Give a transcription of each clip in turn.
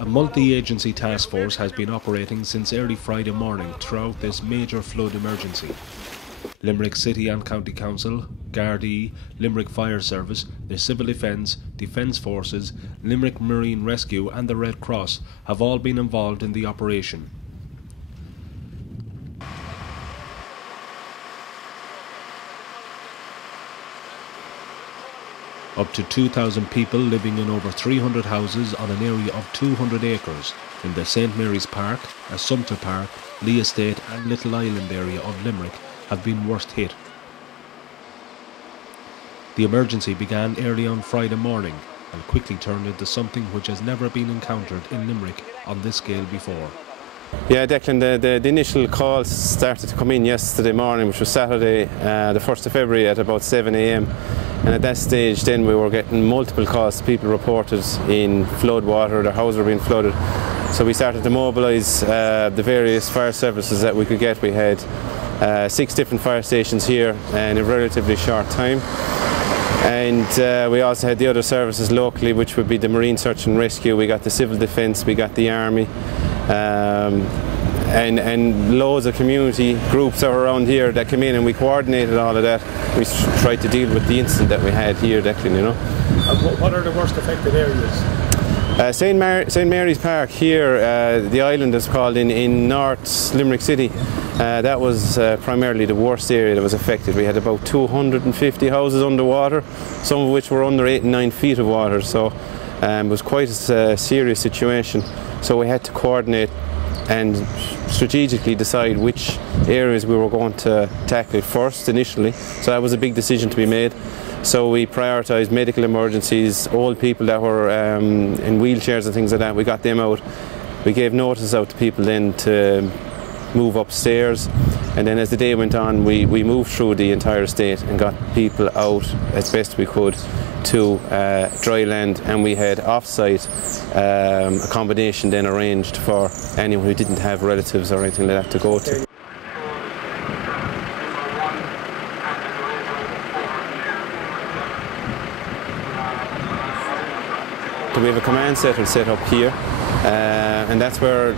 A multi-agency task force has been operating since early Friday morning throughout this major flood emergency. Limerick City and County Council, Gardaí, Limerick Fire Service, the Civil Defence Forces, Limerick Marine Rescue and the Red Cross have all been involved in the operation. Up to 2,000 people living in over 300 houses on an area of 200 acres in the St Mary's Park, Assumpta Park, Lee Estate and Little Island area of Limerick have been worst hit. The emergency began early on Friday morning and quickly turned into something which has never been encountered in Limerick on this scale before. Yeah, Declan, the initial calls started to come in yesterday morning, which was Saturday, the 1st of February at about 7 AM. And at that stage then we were getting multiple calls. People reported in flood water, their houses were being flooded. So we started to mobilise the various fire services that we could get. We had 6 different fire stations here in a relatively short time. And we also had the other services locally, which would be the Marine Search and Rescue. We got the Civil Defence, we got the Army, and loads of community groups are around here that came in, and we coordinated all of that. We tried to deal with the incident that we had here, Declan, you know. What are the worst affected areas? St Mary's Park here, the island is called in North Limerick City. That was primarily the worst area that was affected. We had about 250 houses underwater, some of which were under 8 and 9 feet of water, so it was quite a serious situation. So we had to coordinate and strategically decide which areas we were going to tackle first initially. So that was a big decision to be made. So we prioritised medical emergencies, old people that were in wheelchairs and things like that. We got them out. We gave notice out to people then to move upstairs, and then as the day went on we moved through the entire estate and got people out as best we could to dry land, and we had off-site accommodation then arranged for anyone who didn't have relatives or anything like that to go to. So we have a command centre set up here, and that's where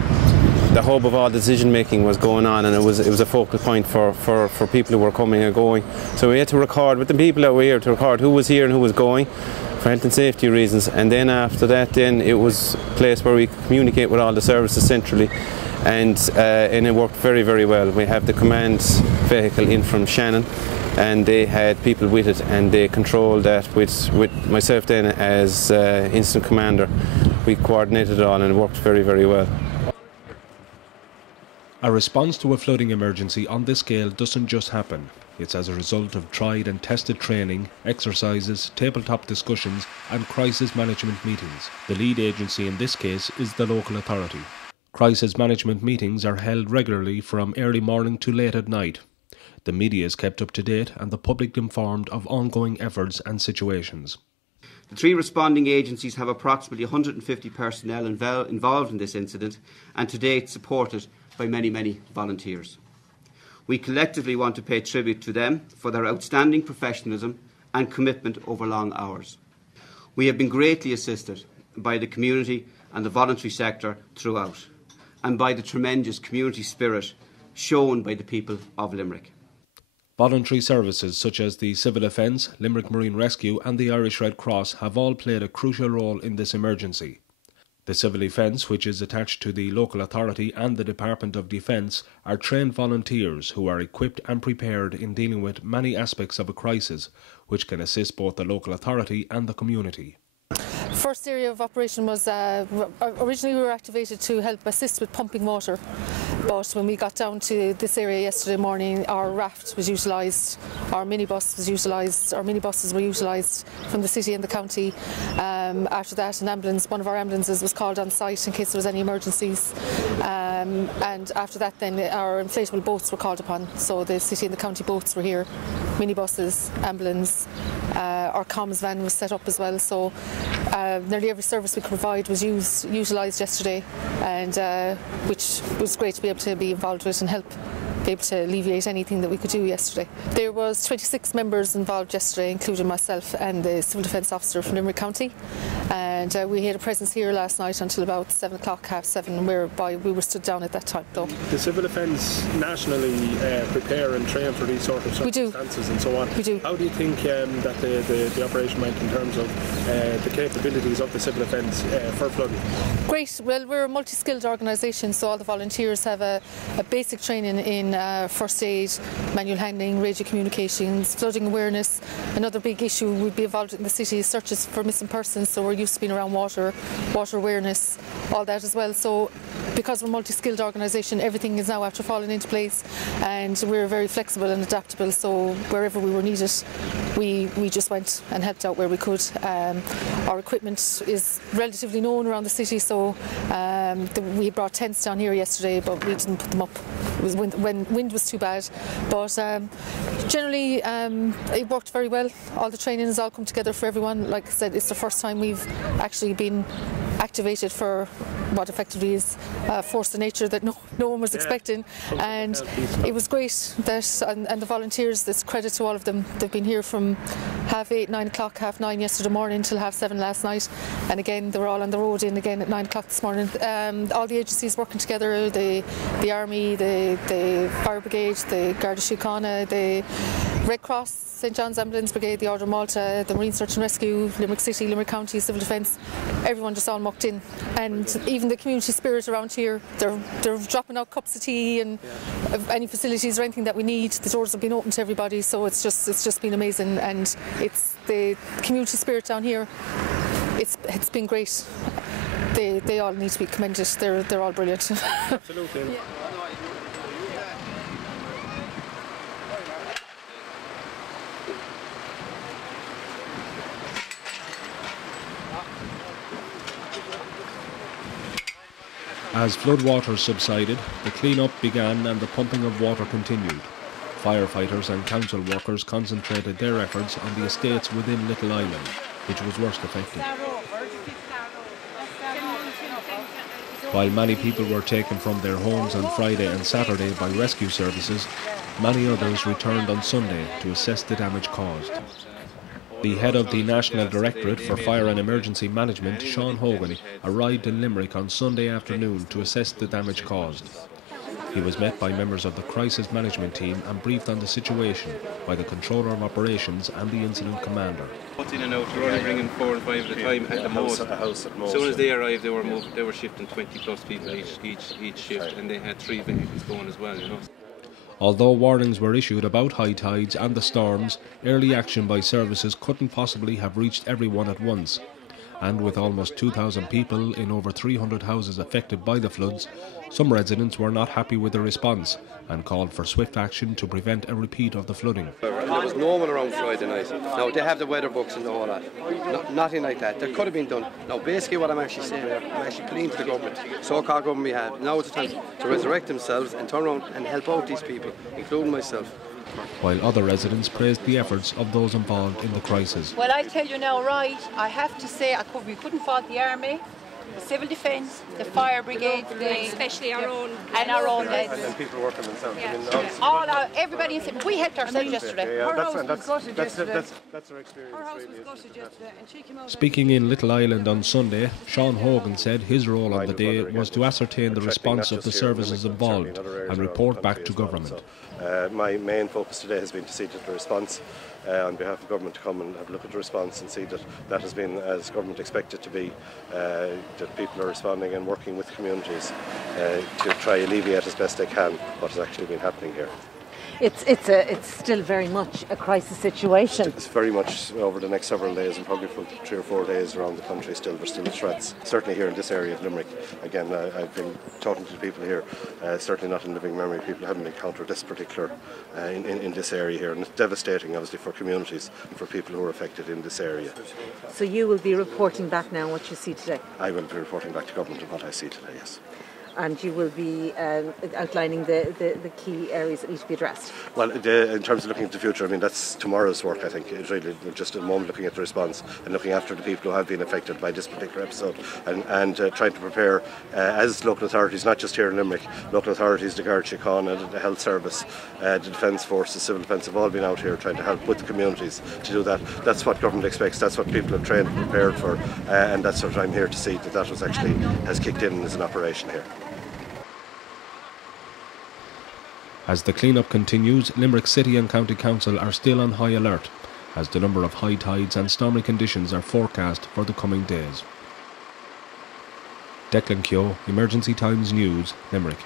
the hub of all decision making was going on, and it was a focal point for people who were coming and going. So we had to record with the people that were here, to record who was here and who was going for health and safety reasons, and then after that then it was a place where we could communicate with all the services centrally, and it worked very, very well. We have the command vehicle in from Shannon, and they had people with it, and they controlled that with myself then as incident commander. We coordinated it all and it worked very, very well. A response to a flooding emergency on this scale doesn't just happen. It's as a result of tried and tested training, exercises, tabletop discussions and crisis management meetings. The lead agency in this case is the local authority. Crisis management meetings are held regularly from early morning to late at night. The media is kept up to date and the public informed of ongoing efforts and situations. The 3 responding agencies have approximately 150 personnel involved in this incident, and to date supported by many, many volunteers. We collectively want to pay tribute to them for their outstanding professionalism and commitment over long hours. We have been greatly assisted by the community and the voluntary sector throughout, and by the tremendous community spirit shown by the people of Limerick. Voluntary services such as the Civil Defence, Limerick Marine Rescue and the Irish Red Cross have all played a crucial role in this emergency. The Civil Defence, which is attached to the local authority and the Department of Defence, are trained volunteers who are equipped and prepared in dealing with many aspects of a crisis, which can assist both the local authority and the community. First area of operation was, originally we were activated to help assist with pumping water, but when we got down to this area yesterday morning, our raft was utilised, our minibus was utilised, our minibuses were utilised from the city and the county. After that, an ambulance, one of our ambulances was called on site in case there was any emergencies, and after that then our inflatable boats were called upon, so the city and the county boats were here, minibuses, ambulance, our comms van was set up as well, so nearly every service we could provide was utilised yesterday, and which was great to be able to be involved with and help be able to alleviate anything that we could do yesterday. There was 26 members involved yesterday, including myself and the Civil Defence Officer from Limerick County, and we had a presence here last night until about 7 o'clock, half 7, whereby we were stood down at that time though. The Civil Defence nationally prepare and train for these sort of circumstances and so on. We do. How do you think that the operation went in terms of the capabilities of the Civil Defence for flooding? Great. Well, we're a multi-skilled organisation, so all the volunteers have a basic training in first aid, manual handling, radio communications, flooding awareness. Another big issue we'd be involved in the city is searches for missing persons, so we're used to being around water awareness, all that as well. So because we're a multi-skilled organisation, everything is now after falling into place, and we're very flexible and adaptable, so wherever we were needed, we just went and helped out where we could. Our equipment is relatively known around the city, so we brought tents down here yesterday, but we didn't put them up. It was when wind was too bad, but generally it worked very well. All the training has all come together for everyone. Like I said, it's the first time we've actually been activated for what effectively is force of nature that no one was expecting, and it was great that and the volunteers, this credit to all of them. They've been here from 8:30, 9 o'clock, 9:30 yesterday morning till 7:30 last night, and again they were all on the road in again at 9 o'clock this morning. All the agencies working together, the Army, the Fire Brigade, the Garda Síochána, the Red Cross, St John's Ambulance Brigade, the Order of Malta, the Marine Search and Rescue, Limerick City, Limerick County, Civil Defence, everyone just all mucked in. And even the community spirit around here, they're dropping out cups of tea and any facilities or anything that we need. The doors have been open to everybody, so it's just been amazing, and it's the community spirit down here. It's been great. They all need to be commended. They're all brilliant. Absolutely. Yeah. As floodwaters subsided, the clean-up began and the pumping of water continued. Firefighters and council workers concentrated their efforts on the estates within Little Island, which was worst affected. While many people were taken from their homes on Friday and Saturday by rescue services, many others returned on Sunday to assess the damage caused. The head of the National Directorate for Fire and Emergency Management, Sean Hogan, arrived in Limerick on Sunday afternoon to assess the damage caused. He was met by members of the crisis management team and briefed on the situation by the Controller of Operations and the Incident Commander. What's in and out, we're only bringing 4 and 5 at a time at the most. As soon as they arrived, they were shifting 20 plus people each shift, and they had 3 vehicles going as well, you know. Although warnings were issued about high tides and the storms, early action by services couldn't possibly have reached everyone at once. And with almost 2,000 people in over 300 houses affected by the floods, some residents were not happy with the response and called for swift action to prevent a repeat of the flooding. There was no one around Friday night. Now, they have the weather books and all that. Nothing like that. That could have been done. Now, basically what I'm actually saying here, I'm actually pleading to the government, so-called government we have. Now is the time to resurrect themselves and turn around and help out these people, including myself. While other residents praised the efforts of those involved in the crisis. Well, I tell you now, right, I have to say we couldn't fault the Army, the Civil Defence, the Fire Brigade, especially our own lads. And people working themselves. Yeah. Everybody in Civil. We helped ourselves yesterday. That's our experience. Our house was gutted yesterday, and she came out. Speaking in Little Island on Sunday, Sean Hogan said his role on the day was to ascertain the response of the services involved and report back to government. My main focus today has been to see that the response on behalf of government to come and have a look at the response and see that that has been as government expected to be, that people are responding and working with communities to try alleviate as best they can what has actually been happening here. It's still very much a crisis situation. It's very much over the next several days, and probably for 3 or 4 days around the country there's still threats. Certainly here in this area of Limerick. Again, I've been talking to the people here, certainly not in living memory, people haven't encountered this particular in this area here, and it's devastating obviously for communities and for people who are affected in this area. So you will be reporting back now what you see today? I will be reporting back to government on what I see today, yes. and you will be outlining the key areas that need to be addressed. Well, in terms of looking at the future, I mean, that's tomorrow's work, I think. It's really just a moment looking at the response and looking after the people who have been affected by this particular episode, and trying to prepare, as local authorities, not just here in Limerick, local authorities, the Garda Síochána, and the Health Service, the Defence Force, the Civil Defence have all been out here trying to help with the communities to do that. That's what government expects, that's what people have trained and prepared for, and that's what I'm here to see, that was actually has kicked in as an operation here. As the clean-up continues, Limerick City and County Council are still on high alert, as the number of high tides and stormy conditions are forecast for the coming days. Declan Keogh, Emergency Times News, Limerick.